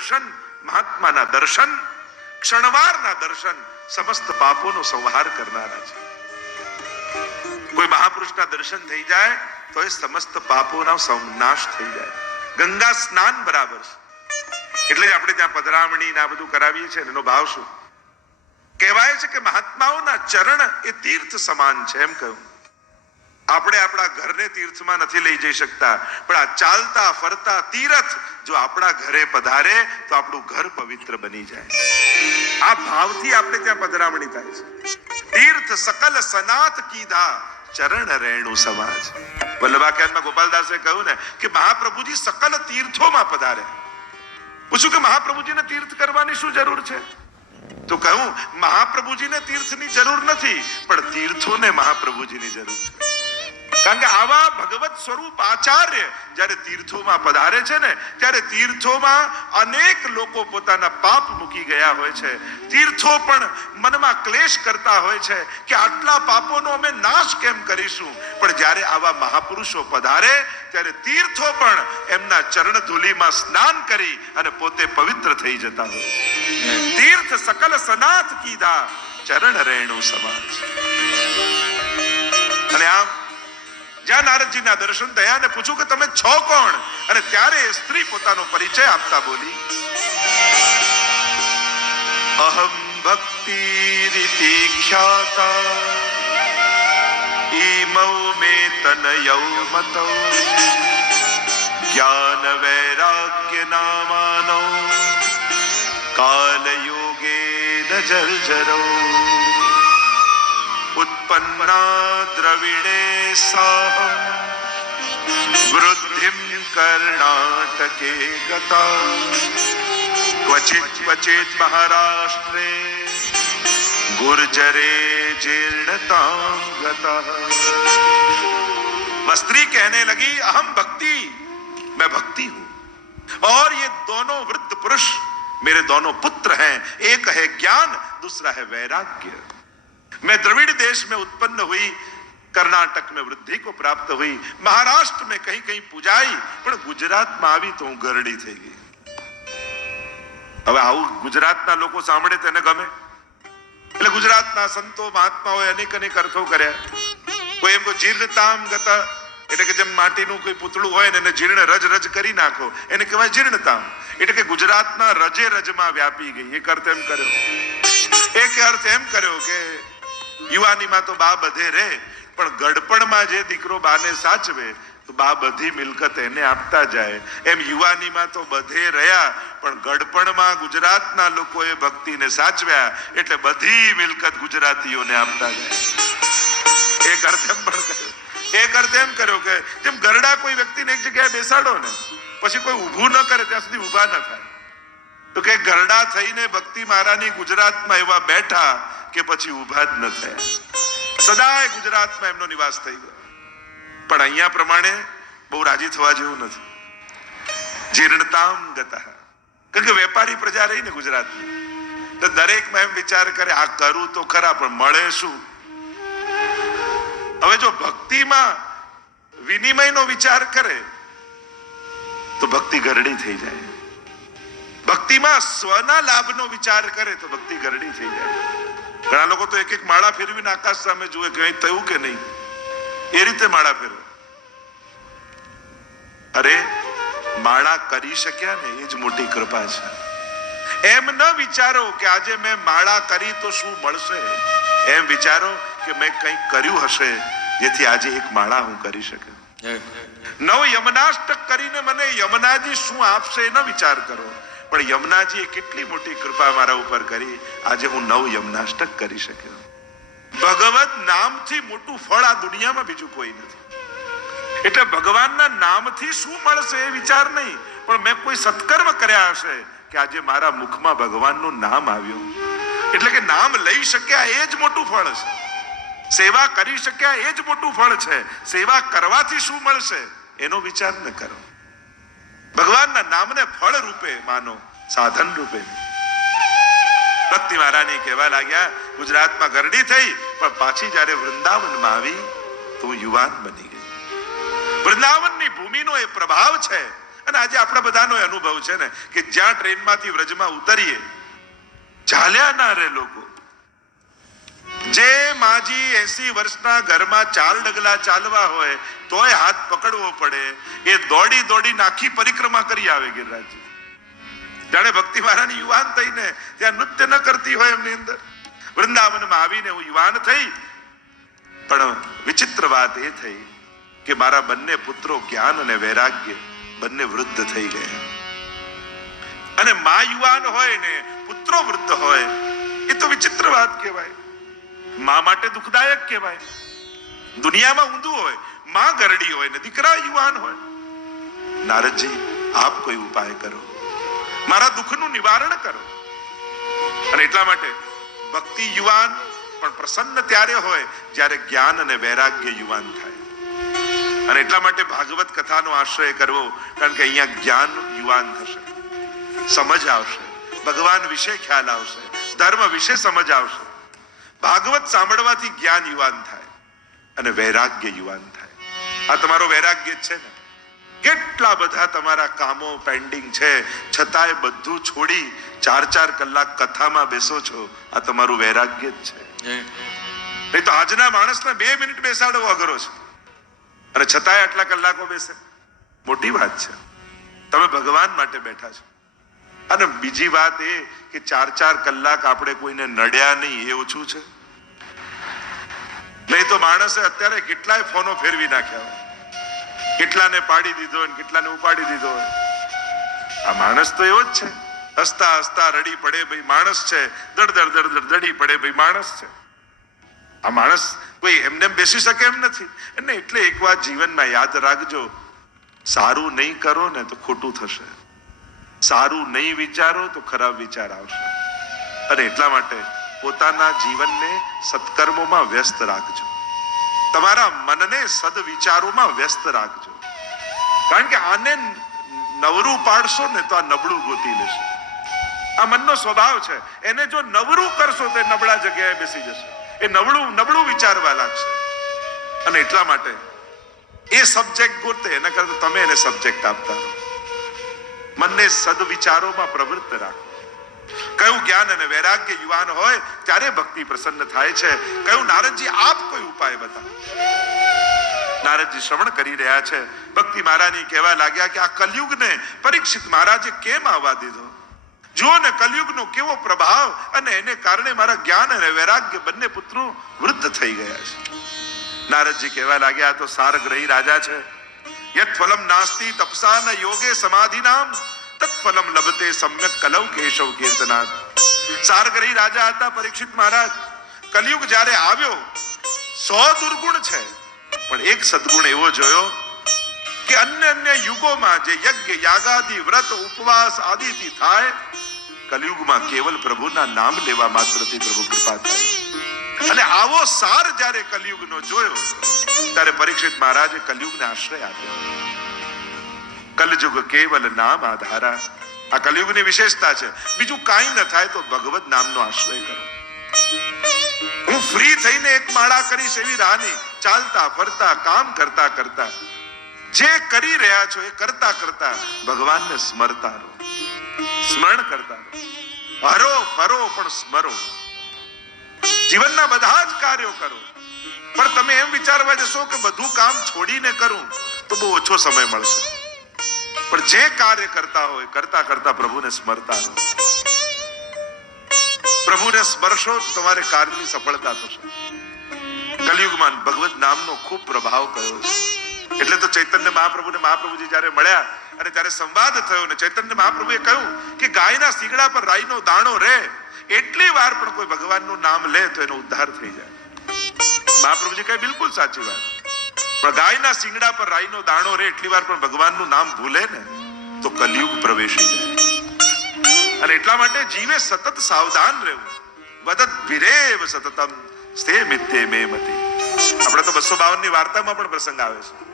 દર્શન, મહાત્માના દર્શન, ક્ષણવારના દર્શન સમસ્ત પાપોનો સંહાર કરનારા છે. કોઈ મહાપુરુષના દર્શન થઈ જાય તો એ સમસ્ત પાપોનો નાશ થઈ જાય. ગંગા સ્નાન બરાબર છે. એટલે જ આપણે ત્યાં પધરામણી ને આ બધું કરાવીએ છીએ. એનો ભાવ શું? કહેવાય છે કે મહાત્માઓના ચરણ એ તીર્થ સમાન છે. એમ કહ્યું. આપણે આપણા ઘરને તીર્થમાં નથી લઈ જઈ શકતા, પણ આ ચાલતા ફરતા તીર્થ જો આપણા ઘરે પધારે તો આપણું ઘર પવિત્ર બની જાય. આ ભાવથી આપણે ત્યાં પધરામણી થાય છે. તીર્થ સકલ સનાથ કીધા, ચરણ રેણુ સમાજ. વલ્લભાખ્યાનમાં ગોપાલદાસે કહ્યું ને કે મહાપ્રભુજી સકલ તીર્થોમાં પધારે. પૂછ્યું કે મહાપ્રભુજીને તીર્થ કરવાની શું જરૂર છે? તો કહું મહાપ્રભુજીને તીર્થની જરૂર નથી, પણ તીર્થોને મહાપ્રભુજીની જરૂર છે. કારણ કે આવા ભગવત સ્વરૂપ આચાર્ય જ્યારે તીર્થોમાં પધારે છે ને, ત્યારે તીર્થોમાં અનેક લોકો પોતાના પાપ મૂકી ગયા હોય છે. તીર્થો પણ મનમાં ક્લેશ કરતા હોય છે કે આટલા પાપોનો અમે નાશ કેમ કરીશું. પણ જ્યારે આવા મહાપુરુષો પધારે ત્યારે તીર્થો પણ એમના ચરણ ધૂલીમાં સ્નાન કરી અને પોતે પવિત્ર થઈ જતા હોય છે. તીર્થ સકલ સનાથ કીધા, ચરણ રેણુ સમાજ. અને આમ જ્યાં નારદજીના દર્શન થયા અને પૂછ્યું કે તમે છો કોણ? અને ત્યારે સ્ત્રી પોતાનો પરિચય આપતા બોલી, અહમ ભક્તિ રીતિ ખ્યાતા ઈમૌ મે તનયૌ મતૌ જ્ઞાન વૈરાગ્ય નામાનો કાલ યોગે નજર્જરો ઉત્પન્ના દ્રવિડે સાહમ વૃદ્ધિમ કર્ણાટકે ગતા ક્વચિત ક્વચિત મહારાષ્ટ્રે ગુર્જરે જીર્ણતામ ગતા. स्त्री कहने लगी अहम भक्ति, मैं भक्ति हूं और ये दोनों वृद्ध पुरुष मेरे दोनों पुत्र हैं. एक है ज्ञान, दूसरा है वैराग्य. मैं द्रविड़ देश में उत्पन्न हुई, कर्नाटक में वृद्धि को प्राप्त हुई, महाराष्ट्र में कहीं कहीं पूजाई, પણ ગુજરાતમાં આવી તો હું ગરડી થઈ ગઈ. હવે આવું ગુજરાતના લોકો સાંભળે તેને ગમે? એટલે ગુજરાતના સંતો મહાત્માઓએ અનેક અનેક અર્થો કર્યા. કોઈ એમ જીર્ણતામ ગતા, એટલે કે જેમ માટીનું કોઈ પૂતળું હોય ને એને જીર્ણ રજ રજ કરી નાખો એને કહેવાય જીર્ણતામ. એટલે કે ગુજરાતના રજે રજમાં વ્યાપી ગઈ. એક અર્થ એમ કર્યો. એક અર્થ એમ કર્યો કે યુવાનીમાં તો બા બધે રહે, પણ ગડપણમાં જે દીકરો બાને સાચવે તો બા બધી મિલકત એને આપતા જાય. એમ યુવાનીમાં તો બધે રહ્યા, પણ ગડપણમાં ગુજરાતના લોકોએ ભક્તિને સાચવ્યા એટલે બધી મિલકત ગુજરાતીઓને આપતા જાય. એક અર્થ એમ પણ કર્યો. એક અર્થ એમ કર્યો કે જેમ ગરડા કોઈ વ્યક્તિને એક જગ્યાએ બેસાડો ને પછી કોઈ ઊભું ન કરે ત્યાં સુધી ઊભા ન થાય, તો કે ગરડા થઈને ભક્તિ મહારાની ગુજરાતમાં એવા બેઠા કે પછી ઊભા જ ન થયા. સદાય ગુજરાતમાં એમનો નિવાસ થઈ ગયો. પણ અહીંયા પ્રમાણે બહુ રાજી થવા જેવું નથી. જીર્ણતામ ગતા. કારણ કે વેપારી પ્રજા રહી ને ગુજરાતની, તો દરેકમાં એમ વિચાર કરે આ કરું તો ખરા પણ મળે શું. હવે જો ભક્તિમાં વિનિમયનો વિચાર કરે તો ભક્તિ ગરડી થઈ જાય. ભક્તિમાં સ્વના લાભનો વિચાર કરે તો ભક્તિ ગરડી થઈ જાય. ઘણા લોકો તો એક એક માળા ફેરવીને આકાશ સામે જુએ કે અહીં થયું કે નહીં, એ રીતે માળા ફેરવે. અરે માળા કરી શક્યા ને એ જ મોટી કૃપા છે. એમ ન વિચારો કે આજે મેં માળા કરી તો શું મળશે. એમ વિચારો કે મેં કંઈક કર્યું હશે જેથી આજે એક માળા હું કરી શક્યો. નવ યમનાષ્ટક કરીને મને યમનાજી શું આપશે એ ન વિચાર કરો, પણ યમનાજીએ કેટલી મોટી કૃપા મારા ઉપર કરી, આજે હું નવ યમનાષ્ટક કરી શક્યો. ભગવત નામથી મોટું ફળ આ દુનિયામાં બીજું કોઈ નથી. એટલે ભગવાનના નામથી શું મળશે એ વિચાર નહીં, પણ મેં કોઈ સત્કર્મ કર્યા હશે કે આજે મારા મુખમાં ભગવાનનું નામ આવ્યું. એટલે કે નામ લઈ શક્યા એ જ મોટું ફળ છે. સેવા કરી શક્યા એ જ મોટું ફળ છે. સેવા કરવાથી શું મળશે એનો વિચાર ન કરો. ભગવાનના નામને ફળ રૂપે માનો, સાધન રૂપે. ભક્તિ મહારાની કહેવા લાગ્યા ગુજરાતમાં ગરડી થઈ, પણ પાછી જ્યારે વૃંદાવનમાં આવી તો યુવાન બની ગઈ. વૃંદાવનની ભૂમિનો એ પ્રભાવ છે. અને આજે આપણા બધાનો અનુભવ છે ને કે જ્યાં ટ્રેનમાંથી વ્રજમાં ઉતરીએ ચાલ્યા ના રે લોકો. જે માજી 80 વર્ષના ઘરમાં 4 ડગલા ચાલવા હોય તોય હાથ પકડવો પડે, એ દોડી દોડીને આખી પરિક્રમા કરી આવે ગિરિરાજજી. જાણે ભક્તિ મહારાણી યુવાન થઈને ત્યાં નૃત્ય ન કરતી હોય એમની અંદર. વૃંદાવનમાં આવીને હું યુવાન થઈ, પણ વિચિત્ર વાત એ થઈ કે મારા બંને પુત્રો જ્ઞાન અને વૈરાગ્ય બંને વૃદ્ધ થઈ ગયા. અને મા યુવાન હોય ને પુત્રો વૃદ્ધ હોય એ તો વિચિત્ર વાત કહેવાય, મા માટે દુઃખદાયક કહેવાય. દુનિયામાં ઊંધું હોય, મા ગરડી હોય ને દીકરા યુવાન હોય. નારદજી, આપ કોઈ ઉપાય કરો, મારા દુઃખનું નિવારણ કરો. અને એટલા માટે ભક્તિ યુવાન પણ પ્રસન્ન ત્યારે હોય જ્યારે જ્ઞાન અને વૈરાગ્ય યુવાન થાય. અને એટલા માટે ભાગવત કથાનો આશ્રય કરવો, કારણ કે અહીંયા જ્ઞાન યુવાન થશે, સમજ આવશે, ભગવાન વિશે ખ્યાલ આવશે, ધર્મ વિશે સમજ આવશે. ભાગવત સાંભળવાથી જ્ઞાન યુવાન થાય અને વૈરાગ્ય યુવાન થાય. આ તમારો વૈરાગ્ય જ છે ને. કેટલા બધા તમારા કામો પેન્ડિંગ છે, છતાંય બધું છોડી 4-4 કલાક કથામાં બેસો છો. આ તમારું વૈરાગ્ય જ છે. નહીં તો આજના માણસને 2 મિનિટ બેસાડવો અઘરો છે, અને છતાંય આટલા કલાકો બેસે. મોટી વાત છે. તમે ભગવાન માટે બેઠા છો. અને બીજી વાત એ કે 4-4 કલાક આપણે કોઈને નડ્યા નહીં એ ઓછું છે. નહીં તો માણસે અત્યારે કેટલાય ફોનો ફેરવી નાખ્યા હોય, કેટલાને પાડી દીધો અને કેટલાને ઉપાડી દીધો હોય. આ માણસ તો એવો જ છે, હસતા હસતા રડી પડે ભાઈ માણસ છે, દડ રડી પડે ભાઈ માણસ છે. આ માણસ કોઈ એમને બેસી શકે એમ નથી. અને એટલે એક વાત જીવનમાં યાદ રાખજો, સારું નહીં કરો ને તો ખોટું થશે, સારું નહીં વિચારો તો ખરાબ વિચાર આવશે. અને એટલા માટે પોતાના જીવનને સત્કર્મોમાં વ્યસ્ત રાખજો, તમારા મનને સદવિચારોમાં વ્યસ્ત રાખજો. કારણ કે આને નવરું પાડશો ને તો આ નબળું ગોતી લેશે. આ મનનો સ્વભાવ છે, એને જો નવરું કરશો તો નબળા જગ્યાએ બેસી જશે, એ નબળું વિચારવા લાગશે. અને એટલા માટે એ સબ્જેક્ટ ગોતે એના કરતા તમે એને સબ્જેક્ટ આપતા રહો. મનને સદવિચારોમાં પ્રવૃત્ત રાખો. કયું જ્ઞાન અને વૈરાગ્ય યુવાન હોય ત્યારે ભક્તિ પ્રસન્ન થાય છે. કયું નારદજી આપ કોઈ ઉપાય બતાવો. નારદજી શ્રવણ કરી રહ્યા છે. ભક્તિ મહારાણી કહેવા લાગ્યા કે આ કલયુગને પરીક્ષિત મહારાજે કેમ આવવા દીધો. જુઓ ને કલયુગનો કેવો પ્રભાવ, અને એને કારણે મારા જ્ઞાન અને વૈરાગ્ય બંને પુત્રો વૃદ્ધ થઈ ગયા છે. નારદજી કહેવા લાગ્યા તો સારગ્રહી રાજા છે. યત ફલમ નાસ્તિ તપસા ન યોગે સમાધિનામ તત ફલમ લભતે સમ્યક કલૌ કેશવ કીર્તનાથ. સારગ્રહી રાજા હતા પરીક્ષિત મહારાજ. કલયુગ જ્યારે આવ્યો 100 દુર્ગુણ છે, પણ એક સદગુણ એવો જોયો કે અન્ય યુગોમાં જે યજ્ઞ યાગાદિ વ્રત ઉપવાસ આદિથી થાય, કલયુગમાં કેવલ પ્રભુના નામ લેવા માત્રથી પ્રભુ કૃપા થાય. અને આવો સાર જ્યારે કલયુગનો જોયો ત્યારે પરીક્ષિત મહારાજે કલયુગને આશ્રય આપ્યો. કલયુગ કેવલ નામ આધારા. આ કલયુગની વિશેષતા છે. બીજું કાંઈ ન થાય તો ભગવત નામનો આશ્રય કરો. હું ફ્રી થઈને એક માળા કરીશ એવી રાહ નહીં. ચાલતા ફરતા કામ કરતા કરતા જે કરી રહ્યા છો એ કરતા કરતા ભગવાનને સ્મરતા રહો, સ્મરણ કરતા રહો. હરો ફરો પણ સ્મરો. જીવનના બધા જ કાર્યો કરો, પણ તમે એમ વિચારવા જશો કે બધું કામ છોડીને કરું તો બહુ ઓછો સમય મળશે. પણ જે કાર્ય કરતા હોય કરતા કરતા પ્રભુને સ્મરતા રહો. પ્રભુને સ્મરશો તો તમારે કાર્યની સફળતા થશે. કલયુગમાં ભગવત નામનો ખૂબ પ્રભાવ કયો છે. એટલે તો ચૈતન્ય મહાપ્રભુજી જ્યારે મળ્યા અને ત્યારે સંવાદ થયો ને ચૈતન્ય મહાપ્રભુએ કહ્યું કે ગાયના શીંગડા પર રાઈનો દાણો રહે એટલી વાર પણ કોઈ ભગવાનનું નામ લે તો એનો ઉદ્ધાર થઈ જાય. મહાપ્રભુજી કહે બિલકુલ સાચી વાત. પણ ગાયના શીંગડા પર રાઈનો દાણો રહે એટલી વાર પણ ભગવાનનું નામ ભૂલે ને તો કલયુગ પ્રવેશી જાય. અને એટલા માટે જીવે સતત સાવધાન રહેવું. વદત વિરેવ સતતમ સ્થે મિત્તે મે મતિ. આપણે તો 252 ની વાર્તામાં પણ પ્રસંગ આવે છે.